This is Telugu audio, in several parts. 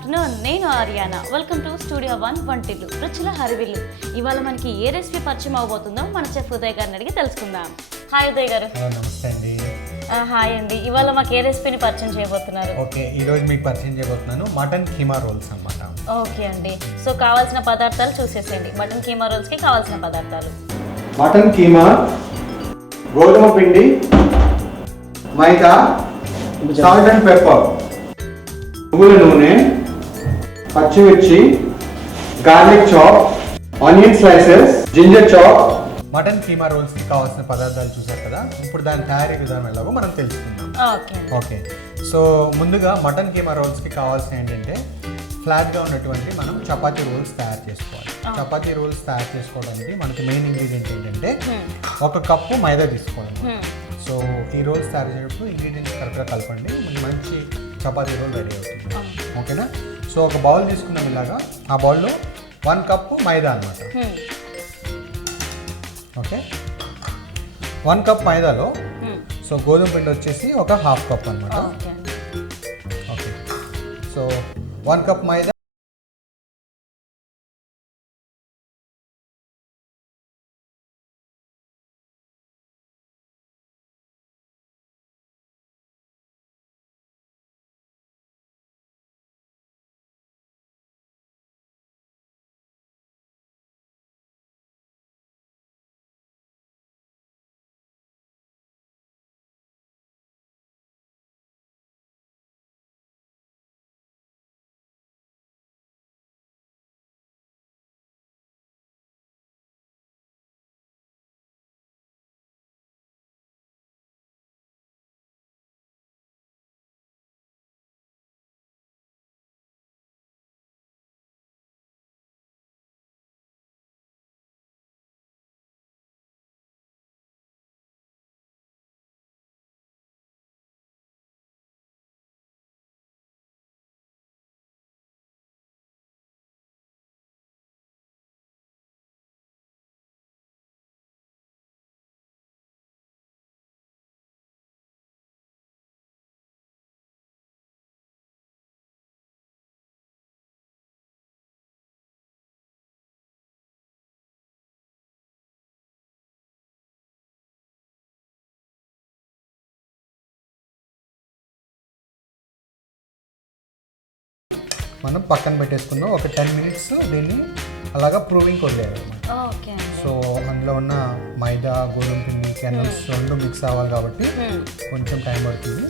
ఆఫ్టర్నూన్. నేను ఆర్యానా. వెల్కమ్ టు స్టూడియో 1 వంటిల్లు రుచుల హరివిల్లు. ఇవాళ మనకి ఏ రెసిపీ పరిచయం అవబోతుందో మన చెఫ్ ఉదయ్ గారిని అడిగి తెలుసుకుందాం. హాయ్ ఉదయ్ గారు. నమస్తే అండి. హాయ్ అండి. ఇవాళ మాకు ఏ రెసిపీని పరిచయం చేయబోతున్నారు? ఓకే, ఈరోజు మీకు పరిచయం చేయబోతున్నాను మటన్ కీమా రోల్స్ అన్నమాట. ఓకే అండి. సో కావాల్సిన పదార్థాలు చూసేసేయండి. మటన్ కీమా రోల్స్కి కావాల్సిన పదార్థాలు: మటన్ కీమా, గోధుమ పిండి, మైదా, సాల్ట్ అండ్ పెప్పర్, నువ్వుల నూనె, పచ్చిమిర్చి, garlic chop, onion slices, ginger chop. Mutton keema rolls కి కావాల్సిన పదార్థాలు చూసారు కదా. ఇప్పుడు దాని తయారీ విధానం ఎలాగో మనం తెలుసుకుందాం. ఓకే, సో ముందుగా మటన్ కీమా రోల్స్ కి కావాల్సిన ఏంటంటే ఫ్లాట్గా ఉన్నటువంటి మనం చపాతీ రోల్స్ తయారు చేసుకోవాలి. చపాతీ రోల్స్ తయారు చేసుకోవడానికి మనకి మెయిన్ ఇంగ్రీడియంట్ ఏంటంటే 1 కప్పు మైదా తీసుకోవాలి. సో ఈ రోల్స్ తయారు చేసేటప్పుడు ఇంగ్రీడియంట్స్ కరెక్ట్గా కలపండి, మంచి చపాతీ రోల్ రెడీ అవుతుంది. ఓకేనా? సో ఒక బౌల్ తీసుకున్నాం ఇలాగా. ఆ బౌల్లో 1 కప్పు మైదా అనమాట. ఓకే, 1 కప్ మైదాలో సో గోధుమ పిండి వచ్చేసి ఒక 1/2 కప్ అనమాట. ఓకే, సో 1 కప్ మైదా, మనం పక్కన పెట్టేసుకుందాం. ఒక 10 మినిట్స్ దీన్ని అలాగా ప్రూవింగ్ వదిలేయాలి. సో అందులో ఉన్న మైదా, గోధుమ పిండి, కెనల్స్ రెండు మిక్స్ అవ్వాలి కాబట్టి కొంచెం టైం పడుతుంది.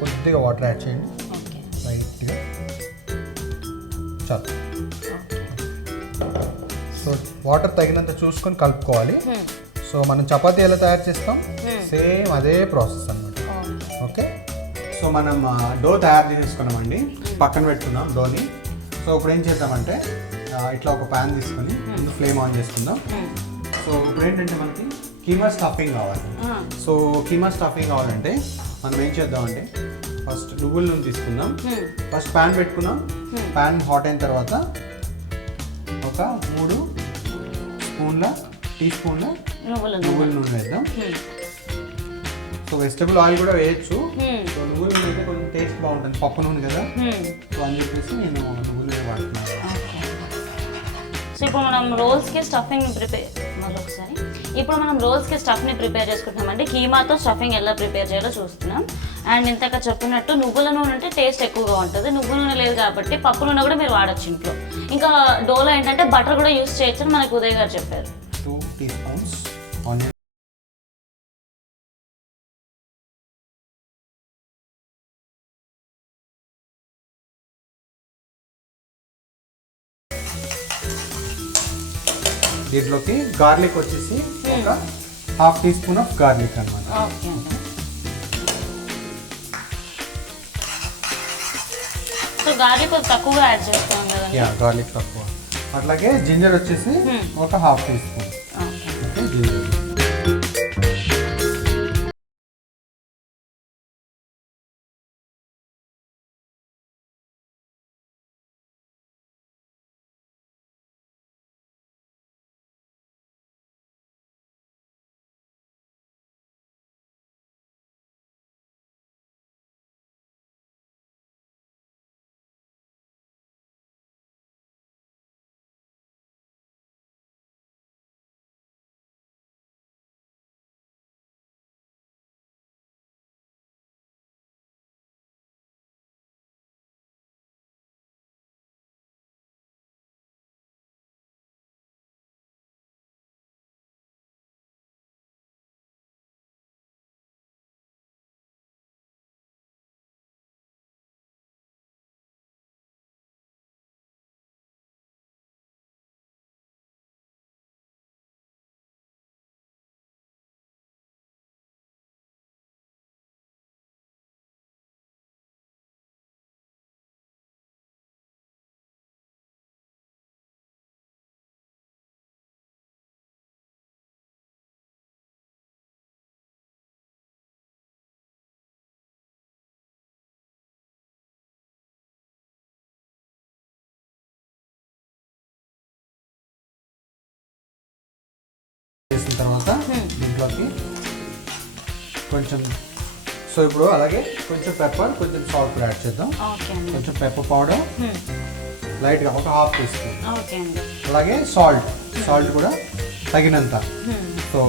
కొద్దిగా వాటర్ యాడ్ చేయండి లైట్గా, చాలు. సో వాటర్ తగినంత చూసుకొని కలుపుకోవాలి. సో మనం చపాతీ ఎలా తయారు చేస్తాం సేమ్ అదే ప్రాసెస్ అన్నమాట. ఓకే, సో మనం డో తయారు చేసుకున్నామండి, పక్కన పెట్టుకున్నాం డోని. సో ఇప్పుడు ఏం చేద్దామంటే ఇట్లా ఒక ప్యాన్ తీసుకొని ముందు ఫ్లేమ్ ఆన్ చేసుకుందాం. సో ఇప్పుడు ఏంటంటే మనకి కీమా స్టఫింగ్ కావాలి. సో కీమా స్టఫింగ్ కావాలంటే మనం ఏం చేద్దామంటే ఫస్ట్ నువ్వుల నూనె తీసుకుందాం. ఫస్ట్ ప్యాన్ పెట్టుకున్నాం. ప్యాన్ హాట్ అయిన తర్వాత ఒక 3 టీ స్పూన్ల నువ్వుల నూనె వేద్దాం. సో వెజిటబుల్ ఆయిల్ కూడా వేయచ్చు. సో నువ్వుల నూనె అయితే కొంచెం టేస్ట్ బాగుంటుంది, పప్పు నూనె కదా. సో అని చెప్పేసి నేను నువ్వులు వాడుతున్నాను. సో ఇప్పుడు మనం రోల్స్కి స్టఫింగ్ని ప్రిపేర్ చేసుకుంటున్నామండి. కీమాతో స్టఫింగ్ ఎలా ప్రిపేర్ చేయాలో చూస్తున్నాం. అండ్ ఇంతక చెప్పినట్టు నువ్వుల నూనె అంటే టేస్ట్ ఎక్కువగా ఉంటుంది. నువ్వుల నూనె లేదు కాబట్టి పప్పు నూనె కూడా మీరు వాడచ్చు ఇంట్లో. ఇంకా డోలో ఏంటంటే బటర్ కూడా యూస్ చేయొచ్చు అని మనకు ఉదయ్ గారు చెప్పారు. 2 టీ స్పూన్స్ ఆనియన్, దీంట్లోకి గార్లిక్ వచ్చేసి ఒక 1/2 టీ స్పూన్ ఆఫ్ గార్లిక్ అనమాట. సో గార్లిక్ తక్కువగా యాడ్ చేస్తాం కదా. గార్లిక్ తక్కువ. అట్లాగే జింజర్ వచ్చేసి ఒక 1/2 టీ స్పూన్. Okay, ginger. చేసిన తర్వాత దీంట్లోకి కొంచెం సో ఇప్పుడు అలాగే కొంచెం పెప్పర్ కొంచెం సాల్ట్ కూడా యాడ్ చేద్దాం. కొంచెం పెప్పర్ పౌడర్ లైట్గా ఒక హాఫ్ టీ స్పూన్, అలాగే సాల్ట్ కూడా తగినంత. సో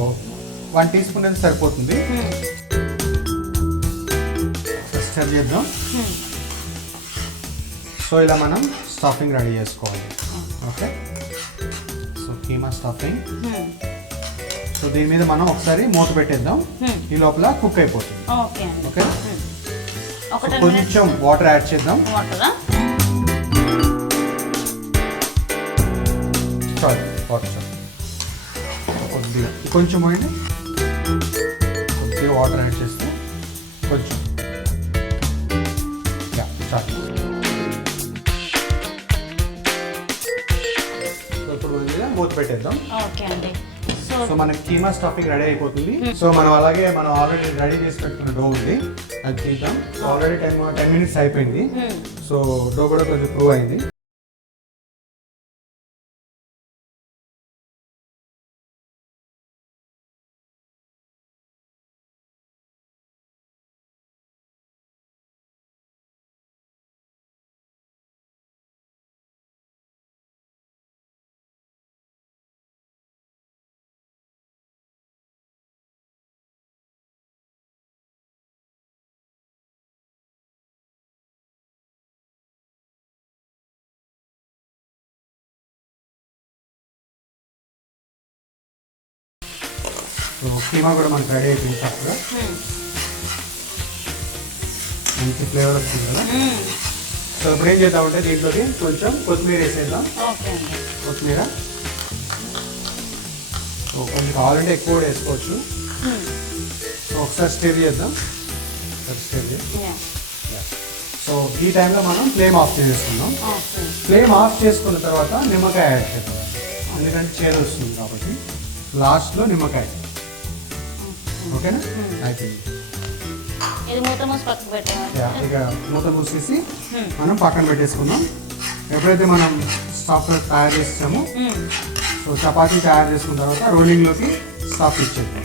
1 టీ స్పూన్ అయితే సరిపోతుంది. స్టర్ చేద్దాం. సో ఇలా మనం స్టఫింగ్ రెడీ చేసుకోవాలి. Okay, so keema stuffing. So దీని మీద మనం ఒకసారి మూత పెట్టేద్దాం. ఈ లోపల కుక్ అయిపోతుంది. ఓకే, కొంచెం వాటర్ యాడ్ చేద్దాం. కొంచెం పోయింది, కొద్దిగా వాటర్ యాడ్ చేస్తే కొంచెం చాలు. ఇప్పుడు మూత పెట్టేద్దాం. సో మన కీమా స్టఫింగ్ రెడీ అయిపోతుంది. సో మనం అలాగే మనం ఆల్రెడీ రెడీ చేసి పెట్టుకున్న డో ఉంది, అది తీద్దాం. ఆల్రెడీ 10 మినిట్స్ అయిపోయింది. సో డో కూడా కొంచెం ప్రూవ్ అయింది. సో కీమా కూడా మనకు రెడీ అయిపోయింది. చక్కగా మంచి ఫ్లేవర్ వస్తుంది కదా. సో ఇప్పుడు ఏం చేద్దామంటే దీంట్లోకి కొంచెం కొత్తిమీర వేసేద్దాం. కొత్తిమీర సో కొంచెం కావాలంటే ఎక్కువ కూడా వేసుకోవచ్చు. సో ఒకసారి స్టిర్ చేద్దాం. సో ఈ టైంలో మనం ఫ్లేమ్ ఆఫ్ చేసుకుందాం. ఫ్లేమ్ ఆఫ్ చేసుకున్న తర్వాత నిమ్మకాయ యాడ్ చేద్దాం, ఎందుకంటే చేదు వస్తుంది కాబట్టి. లాస్ట్లో నిమ్మకాయ. ఓకేనా, అయిపోయింది. ఇక మూత మూసేసి మనం పక్కన పెట్టేసుకుందాం. ఎప్పుడైతే మనం స్టఫ్ తయారు చేస్తామో సో చపాతీ తయారు చేసుకున్న తర్వాత రోలింగ్లోకి స్టఫ్ ఇచ్చేద్దాం.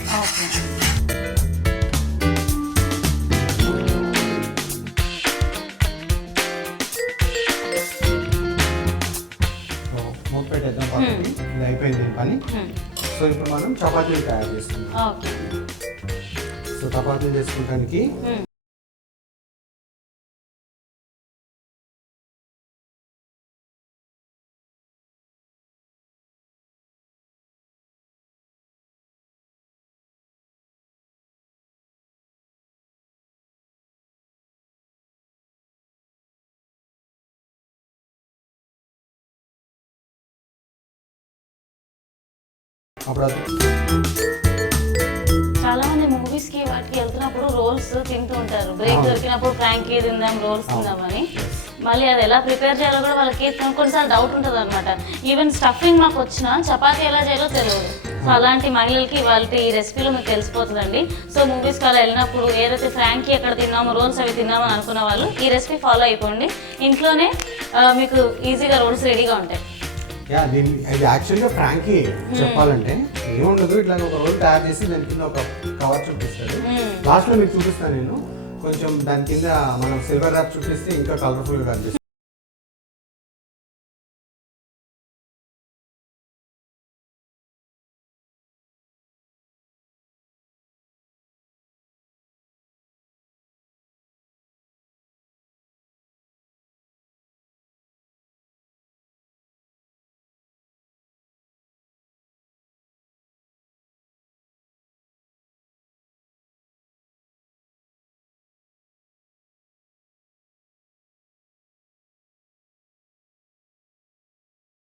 సో మూత పెట్టేద్దాం పక్కకి. ఇది అయిపోయింది పని. సో ఇప్పుడు మనం చపాతీలు తయారు చేసుకుందాం. సో చపాతీలు చేసుకోవడానికి చాలా మంది మూవీస్ కి వాటికి వెళ్తున్నప్పుడు రోల్స్ తింటూ ఉంటారు. బ్రేక్ దొరికినప్పుడు ఫ్రాంకీ తిందాం, రోల్స్ తిందామని. మళ్ళీ అది ఎలా ప్రిపేర్ చేయాలో కూడా వాళ్ళకి కొన్నిసార్లు డౌట్ ఉంటుంది అనమాట. ఈవెన్ స్టఫింగ్ మాకు వచ్చిన చపాతీ ఎలా చేయాలో తెలియదు. సో అలాంటి మహిళలకి వాళ్ళ ఈ రెసిపీలో మీకు తెలిసిపోతుందండి. సో మూవీస్కి అలా వెళ్ళినప్పుడు ఏదైతే ఫ్రాంకీ ఎక్కడ తిన్నామో, రోల్స్ అవి తిన్నామని అనుకున్న వాళ్ళు ఈ రెసిపీ ఫాలో అయిపోండి. ఇంట్లోనే మీకు ఈజీగా రోల్స్ రెడీగా ఉంటాయి. ఇది యాక్చువల్గా ఫ్రాంకీ చెప్పాలంటే ఏముండదు, ఇట్లా ఒక రోల్ తయారు చేసి దాని కింద ఒక కవర్ చూపిస్తాడు. లాస్ట్లో మీకు చూపిస్తాను నేను. కొంచెం దాని కింద మనం సిల్వర్ ర్యాప్ చూపిస్తే ఇంకా కలర్ఫుల్గా కనిపిస్తుంది.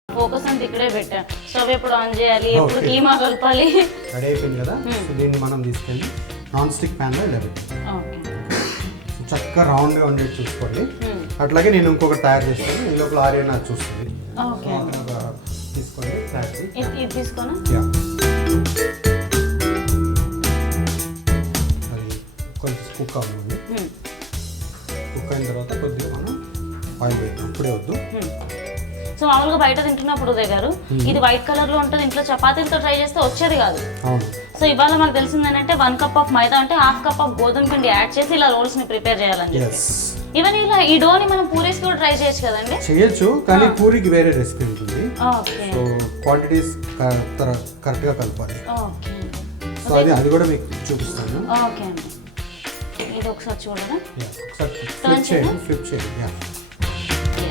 ఫోకస్ అంతా ఇక్కడే పెట్టాను. స్టవ్ ఎప్పుడు ఆన్ చేయాలి, ఎప్పుడు కీమా కలపాలి. రెడీ అయిపోయింది కదా. సో దీన్ని మనం తీసుకెళ్ళి నాన్ స్టిక్ ప్యాన్లో ఇలా పెట్టాం. సో చక్కగా రౌండ్గా ఉండేది చూసుకోండి. అట్లాగే నేను ఇంకొకటి తయారు చేస్తాను. ఈ లోపల ఆర్య నాకు చూస్తుంది. తీసుకోండి, ఇది తీసుకోనా. అది కొంచెం కుక్ అవ్వాలి. కుక్ అయిన తర్వాత కొద్దిగా మనం ఆయిల్ వేద్దాం. ఇప్పుడే వద్దు. సో మామూలుగా బయట తింటున్నప్పుడు ఉదయ్ గారు ఇది వైట్ కలర్ లో ఉంటుంది, ఇంట్లో చపాతీలతో ట్రై చేస్తే వచ్చేది కాదు. సో ఇవాళ మాకు తెలిసింది ఏంటంటే 1 కప్ ఆఫ్ మైదా అంటే 1/2 కప్ ఆఫ్ గోధుమ పిండి యాడ్ చేసి ఇలా రోల్స్ ని ప్రిపేర్ చేయాలని చెప్పి. ఈవెన్ ఇలా ఈ డోని మనం పూరీస్ కూడా ట్రై చేయొచ్చు కదండి? చేయొచ్చు, కానీ పూరికి వేరే రెసిపీ ఉంటుంది. ఓకే. సో క్వాంటిటీస్ కరెక్ట్ గా కలపాలి. ఓకే. సో అది కూడా మీకు చూపిస్తాను. ఓకే అండి, ఇది ఒకసారి చూడరా. ఒకసారి ఫ్లిప్ చేయండి. అంతే.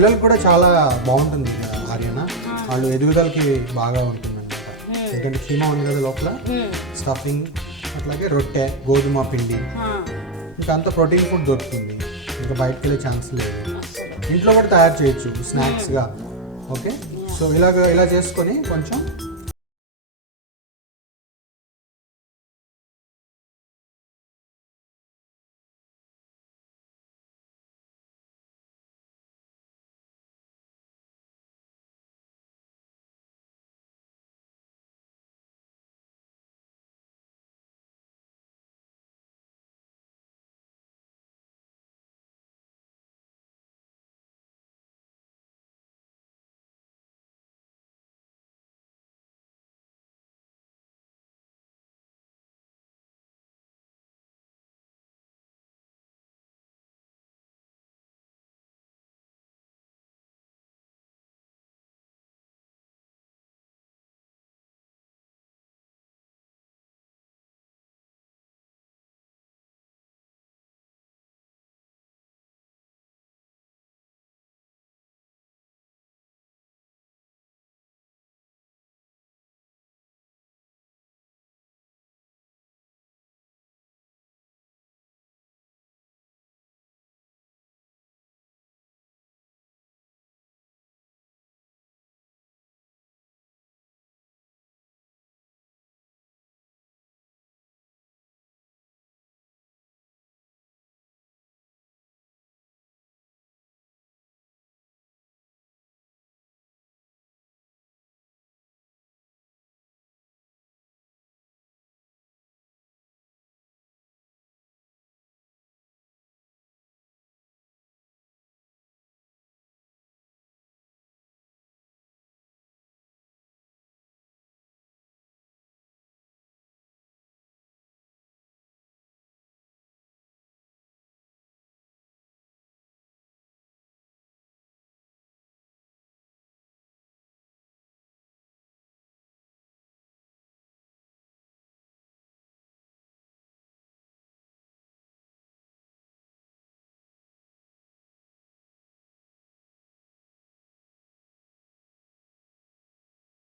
పిల్లలు కూడా చాలా బాగుంటుంది ఆర్యన, వాళ్ళు ఎదుగుదలకి బాగా ఉంటుంది అనమాట. ఎందుకంటే కీమా ఉంది కదా లోపల, స్టఫింగ్, అట్లాగే రొట్టె, గోధుమ పిండి, ఇంకా అంత ప్రోటీన్ ఫుడ్ దొరుకుతుంది. ఇంకా బయటకు వెళ్ళే ఛాన్స్ లేదు, ఇంట్లో కూడా తయారు చేయొచ్చు స్నాక్స్గా. ఓకే, సో ఇలా చేసుకొని కొంచెం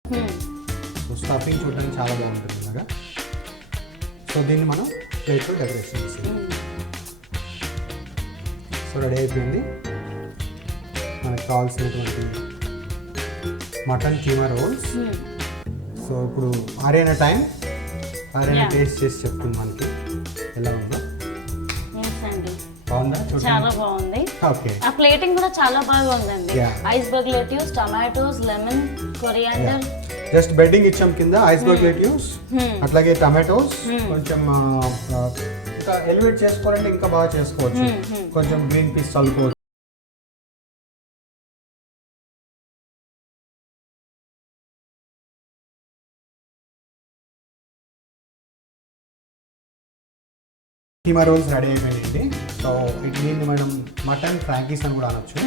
సో స్టఫింగ్ చూడడానికి చాలా బాగుంటుంది ఇలాగా. సో దీన్ని మనం ప్లేట్లో డెకరేషన్ చేసేది. సో రెడీ అయిపోయింది మనకు కావాల్సినటువంటి మటన్ కీమా రోల్స్. సో ఇప్పుడు ఆర్యనా టైం. ఆర్యనా టేస్ట్ చేసి చెప్తుంది మనకి ఎలా ఉందో. బాగుందా? చాలా బాగుంది. ఓకే. ఆ ప్లేటింగ్ కూడా చాలా బాగా ఉందండి. Iceberg lettuce, tomatoes, lemon, coriander. Just bedding ఇచ్చాం కింద ఐస్బర్గ్ లెట్యూస్, అట్లాగే టమాటోస్. కొంచెం ఇంకా ఎలివేట్ చేసుకోవాలంటే ఇంకా బాగా చేసుకోవచ్చు. కొంచెం గ్రీన్ పీస్ చల్లుకోవచ్చు. కీమా రోల్స్ రెడీ అయిపోయిందండి. సో దీన్ని మనం మటన్ ఫ్రాంకీస్ అని కూడా అనొచ్చు.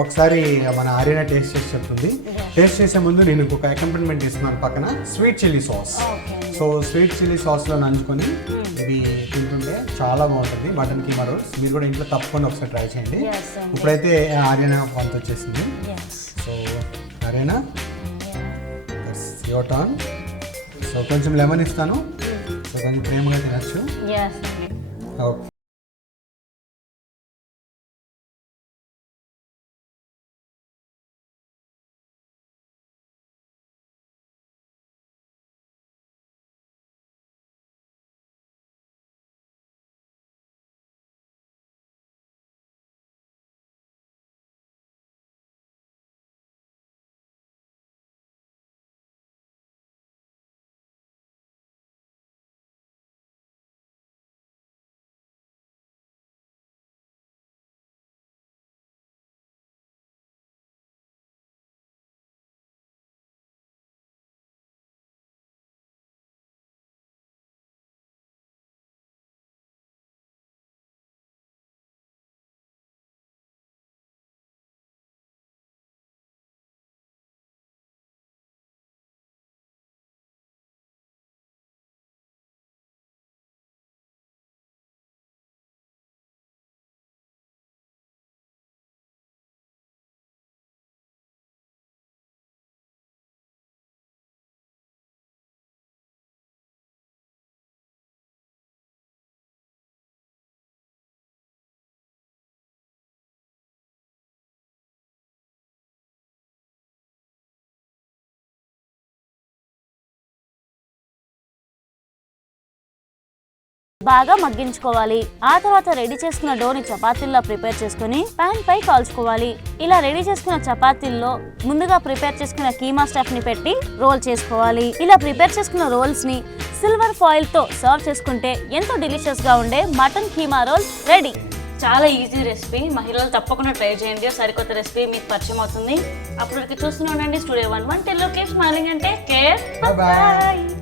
ఒకసారి మన ఆర్యనా టేస్ట్ చేసి చెప్తుంది. టేస్ట్ చేసే ముందు నేను ఒక అకంపెనిమెంట్ ఇస్తున్నాను పక్కన sweet chilli sauce. So sweet chilli సాస్లో నంచుకొని ఇది తింటుంటే చాలా బాగుంటుంది మటన్ కీమా రోల్స్. మీరు కూడా ఇంట్లో తప్పకుండా ఒకసారి ట్రై చేయండి. ఇప్పుడైతే ఆర్యనా వంత వచ్చేసింది. So Aryana, your turn. So కొంచెం లెమన్ ఇస్తాను. సో కొంచెం ప్రేమగా తినచ్చు. ఓకే. బాగా మగ్గించుకోవాలి. ఆ తర్వాత రెడీ చేసుకున్న డోని చపాతీల్లో ప్రిపేర్ చేసుకుని పాన్ పై కాల్చుకోవాలి. ఇలా రెడీ చేసుకున్న చపాతీల్లో ముందుగా ప్రిపేర్ చేసుకున్న కీమా స్టఫ్ ని పెట్టి రోల్ చేసుకోవాలి. ఇలా ప్రిపేర్ చేసుకున్న రోల్స్ ని సిల్వర్ ఫాయిల్ తో సర్వ్ చేసుకుంటే ఎంతో డిలీషియస్ గా ఉండే మటన్ కీమా రోల్స్ రెడీ. చాలా ఈజీ రెసిపీ, మహిళలు తప్పకుండా ట్రై చేయండి. సరికొత్త రెసిపీ మీకు పరిచయం అవుతుంది. అప్పటికి చూస్తూనే ఉండండి Studio 1 Till you keep smiling and take care. Bye bye.